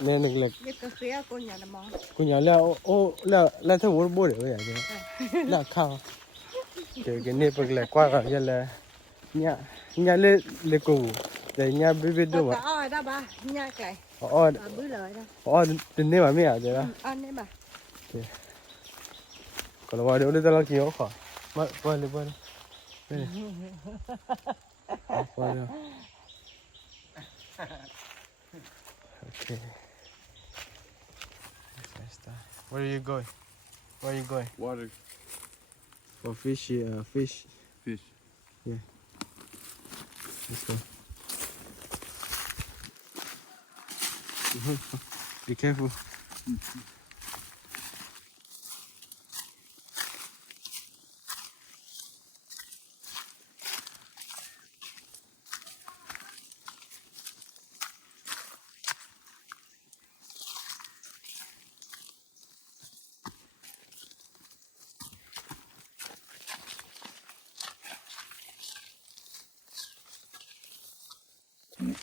nên được lệch biết cái khía cô nhà nhà leo ô leo leo theo bốn bố để vậy chứ leo cao cái cái này bực lệch qua rồi giờ là nhà nhà lên lên cùng để nhà biết biết đâu mà oi đó bà nha cái bà bứ lời đó. họ đến đây mà mấy à chứ đó. Ừ, ăn đấy bà. Còn là vào đâu đây tao kêu khó mà vào đi vào đi đây vào đi okay Where are you going? Where are you going? Water For fish, uh, fish. fish. Let's go. Be careful. Sa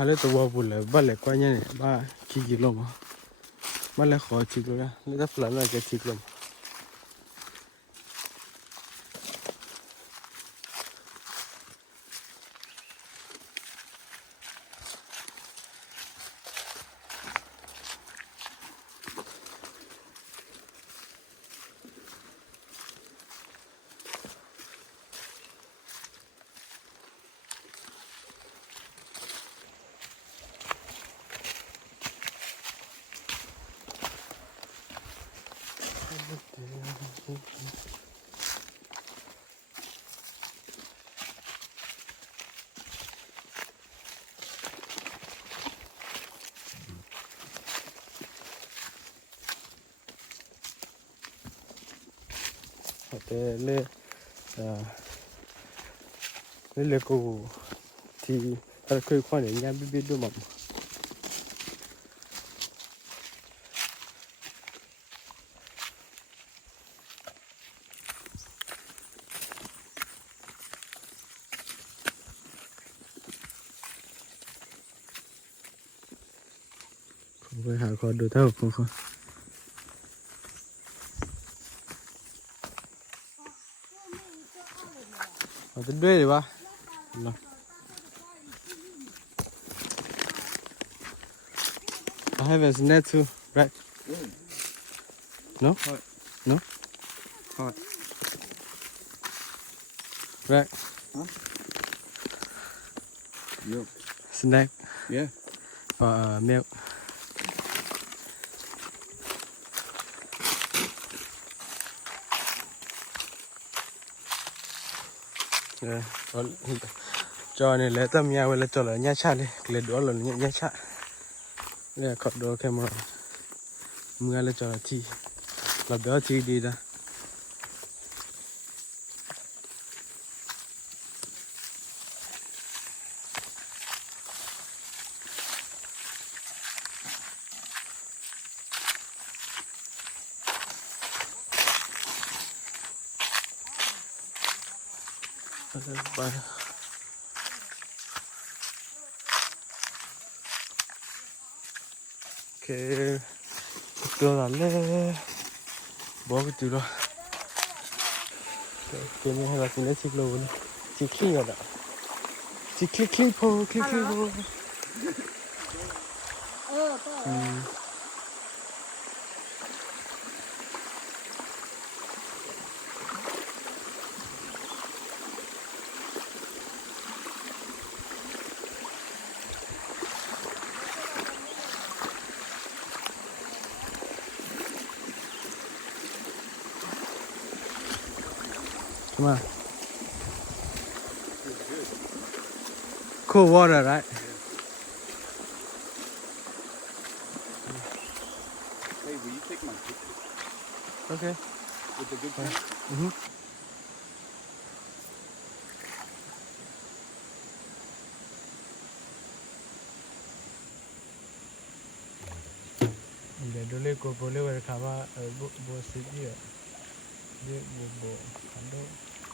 ale to wa bule bale kwa nyane ba kigilo मला खो चिकलो ना फुलांना चिकलो Te le le le ko thì ta khơi khoan để nhà biết biết đâu mà. Không phải hạ khó đồ thao không không. Ở tên đuôi đi ba. I have a net too, right? No? Hot. No? Hot. Right. Milk. Snack Yeah. for uh, milk. ကျွန်တော်ကြော်နေလဲတမရဝဲလဲကြော်လဲညချလေကလေးတော့လဲညချလဲခတ်တော့ကင်မရာမြဲလဲကြော်တီလာပြောတီဒီတာ 빨아. 길 들어놨네. 뭐하고 들어? 걔는 해가 지네 집로 오네. 지킬려다 지킬 클리퍼, 클리퍼. 음. Come on. Cool water, right? Yeah. Hey, will you take my picture? Okay. With the good camera? Mm -hmm. Dadole ko pole wer khawa eh, bo bo sidia. Je.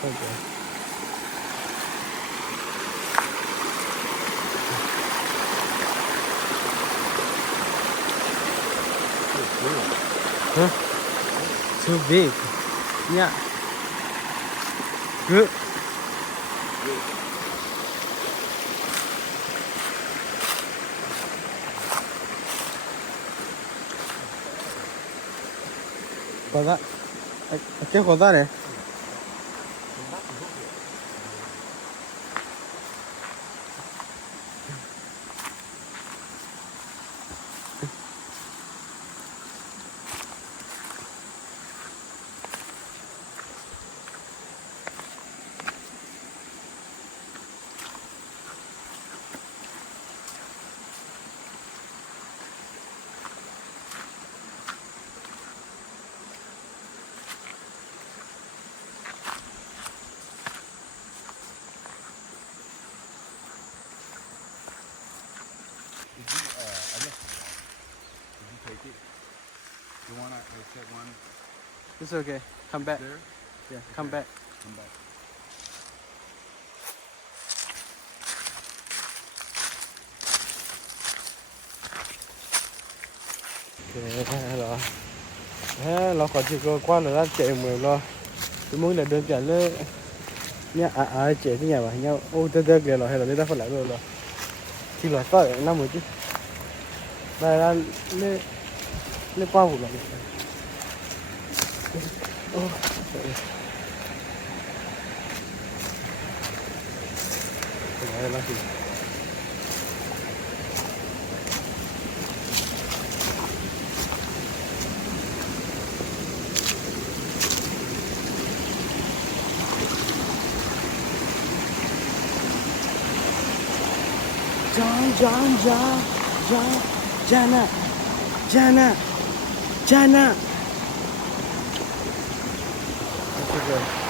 太小。哈？Too big. 呀。Good. 大大，哎，真好大嘞。It's okay. Come back. there? Yeah, come back. Come back. Ok, rồi. Thế nó có chỉ có qua là chạy mười lo. Tôi muốn là đơn giản là nhá à à chạy cái nhà mà nhau ô tê tê kia rồi hay là lấy ra phải lại rồi rồi. Thì là sao năm rồi chứ. Đây là lấy lấy qua vụ rồi. Ô. Đây là gì? John, John, John, Hallelujah.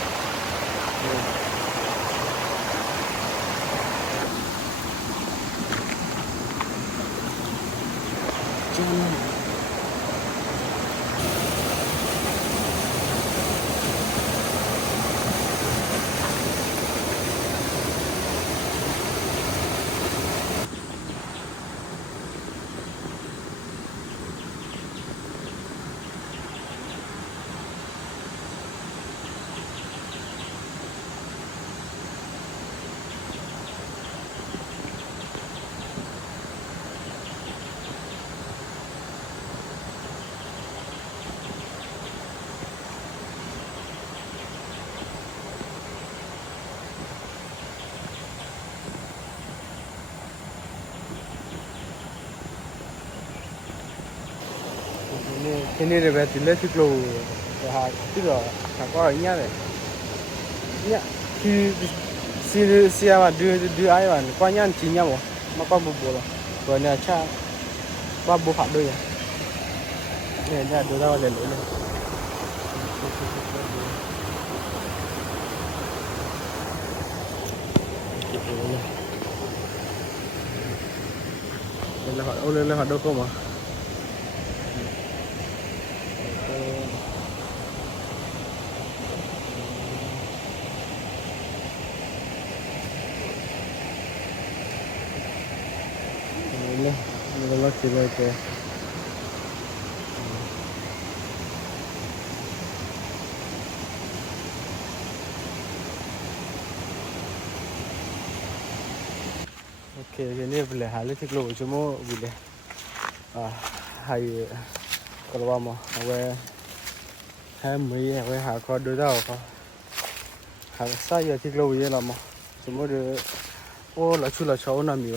Thế nên là về thì lên thức lù hà tức là hà có ở nhà này. Nhá, khi xin si mà đưa đưa ai mà qua nhà chỉ nhau mà mà qua bù bộ rồi rồi nè cha, qua bộ phạm đôi à. này để nè đưa ra để lưỡi này. Đây là họ ô lên là họ đâu không à ok ok اوكي يعني بالله حالتك لو جمو بالله آه هاي قلبامو هو هم وي هو ها كو دو داو كو ها سايا كيك لو يلا مو سمو دو او لا شو لا شاو نامي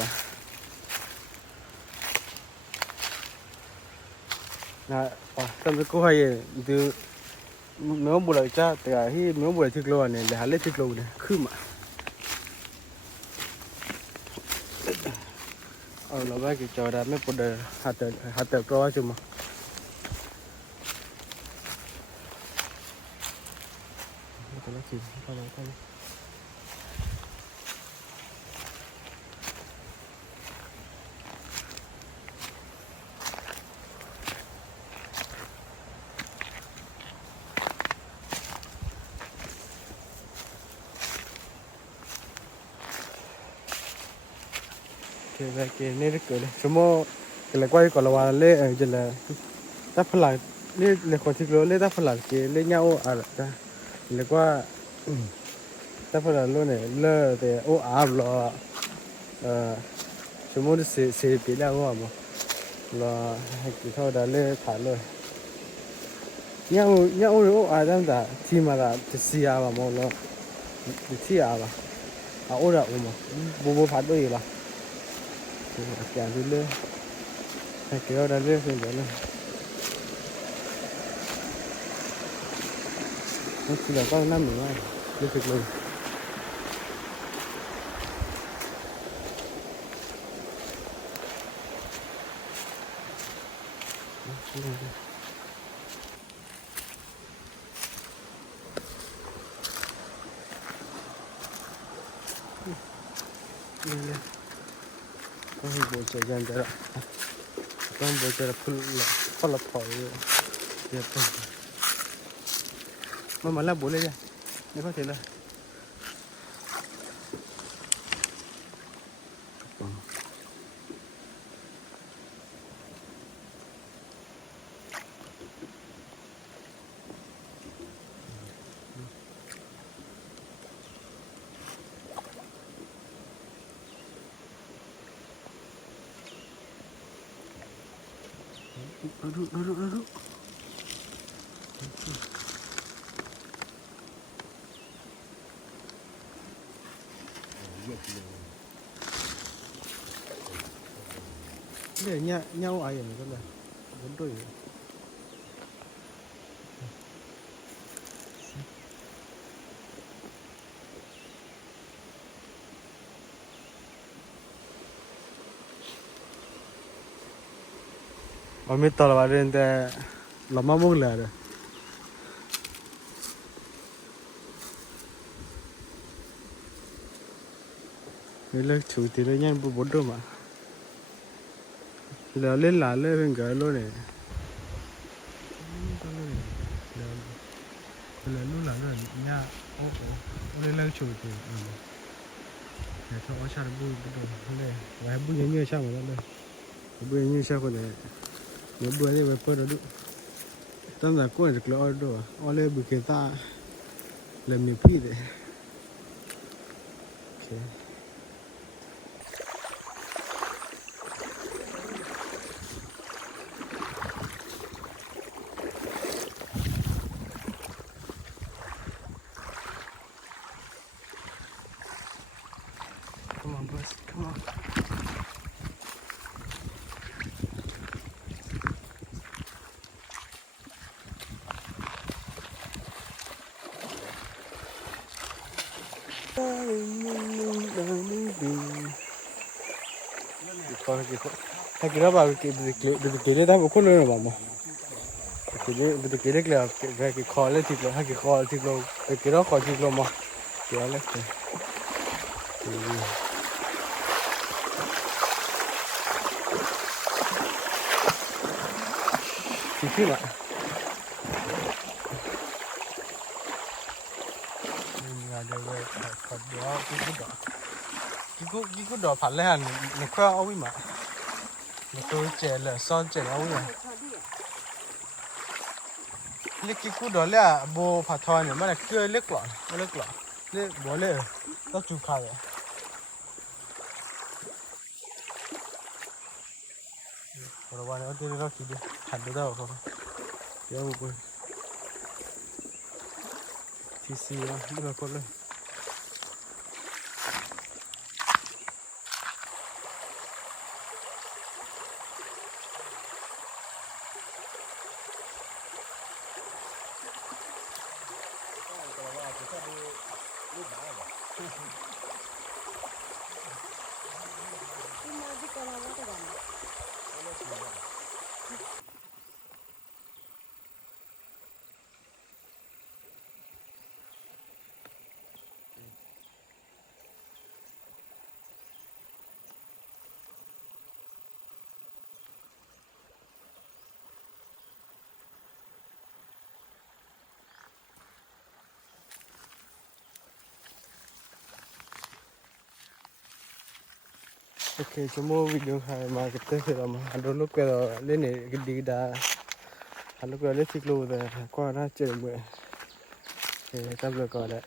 าให้กลัวมั้งเอาไว้ให้มือเอาไว้หาคอดูได้ก็หาใส่ยาที่กลัวเยอะละมั้งชั่วโมงเดียวโอ้ละชุละเช้าน่ะมีวะนะอ๋อแต่ไม่ก็ให้ดู nếu bù lại cha thì à hi nếu bù lại thịt lô này là lấy thịt lô này khứ mà ờ nó bây cái trò đó mấy bữa đời hạt ke ne re ke le somo ke le kwai ko la le je le ta phala le le ko tik lo le ta phala ke le nya o ar ta le kwa ta phala lo ne le te o ar lo a somo de se se pe la o mo la ke tho da le pha lo nya o nya o ro a dan da ti ma da ti si ya ba mo lo ti ya ba 啊，我这我嘛，我我反对吧。Acarrile. Aquí ahora le regalo. No se la pagan a mi madre. Yo te creo. Thank you. ಜಂಜರ ತುಂಬ ಜರ ಫುಲ್ ಫಲಪ್ಪ ಮಲ್ಲ ಬೋಲೆ देखो चला Để nhau nhau ai vậy con này? Bốn tuổi. Mami tol vào đây để làm mà mua là rồi. Đây là chủ thì là nhân bộ bốn đôi mà. Là lên là lên bên cái luôn này. Là lúc là rồi nha. Ô ô. Ô đây là chủ thì. Để cho ở sao bùi bắt đầu. Đây. Và bùi như sao mà đây. Bùi như sao còn này. Nếu bữa thì phải bữa được. Tâm là cô được lo đồ. Ở đây bữa kia ta làm nhiều phi đấy. Okay. 他给了吧？给的给的给的，他给不了了吧？他给的给的给的，他给的给的给的，他给不了了。 တယ်ပဲခပ်ပြောဒီကတော့ဒီကဒီကတော့ဖလဲဟန်နခွအဝိမှာနခွကျဲလဲစောကျဲအဝိမှာလေကီကူတော့လဲဘောဖတ်သွားနေမလားကျဲလက်ကလာလက်ကလာလေဘောလေတော့ချူခါတယ်ဘောဘာနေတော့ဒီလောက်ကြည့်တယ်ဟန်တော့တော့ပြောဘူး Isi ya, dua. Okay, semua video hai ma kita sira ma ando lo pero le ne gidi da ando pero le siklo da ko na che mwe. Eh, tablo ko da.